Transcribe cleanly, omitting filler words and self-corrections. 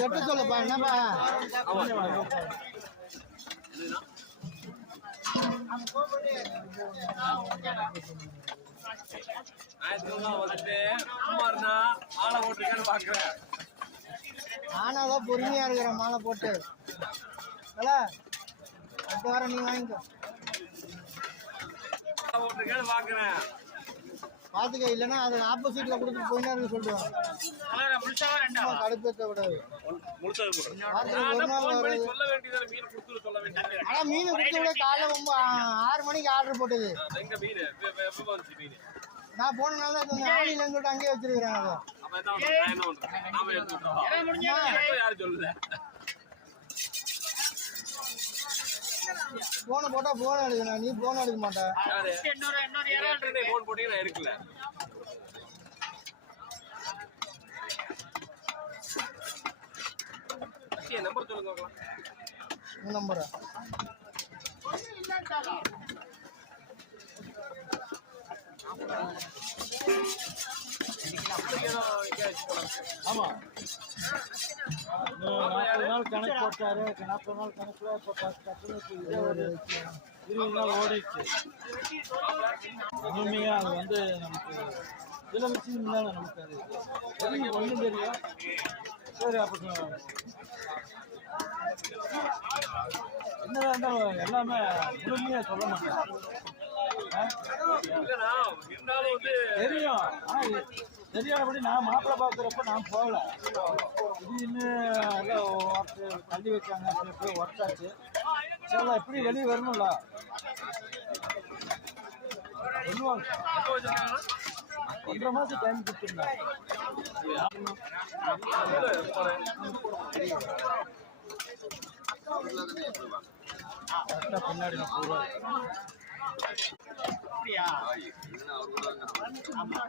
வெட்ட சொல்லப்பா என்னப்பா ஆனாலும் பொறுமையா இருக்கிற மாலை போட்டு அடுத்த வாரம் நீ வாங்கிக்கோ பாத்துக்க இல்லன்னா அது ஆப்போசிட்ல கொடுத்து போயினா இருக்கு சொல்லுவாங்க கடுப்பேற்ற விடாது ஆனா மீன் கொடுத்து விட காலைல 6 மணிக்கு ஆர்டர் போட்டது நான் போன நாள் தான் ஆணில சொல்லிட்டு அங்கேயே வச்சிருக்கிறேன் போன போட்டா போன் எடுக்கணும் நீ போன் எடுக்க மாட்டேன் நம்பர் சொல்லுங்க நம்பரா ஆமா 40 நாள் கணக்கு போட்டாரு 40 நாள் கணக்குல இப்போ 10 ஒரு 20 நாள் ஓடிச்சு உண்மையா அது வந்து நமக்கு சில விஷயம் தான் நமக்கு அது ஒன்றும் தெரியும் சரி அப்படி என்னதான் இருந்தாலும் எல்லாமே முழுமையா சொல்ல மாட்டேன் தெரியும் ஆனா தெரியாதபடி நான் மாப்பிள்ளை பார்க்குறப்ப நான் போகல திடீர்னு எல்லாம் தள்ளி வச்சாங்க அப்படி ஒர்க்காச்சு சரி எப்படி வெளியே வரணும்ல சொல்லுவாங்க 1.5 மாதம் டைம் கொடுத்துருந்தாங்க பின்னாடி நான் போவேன் அப்படியா ஆமா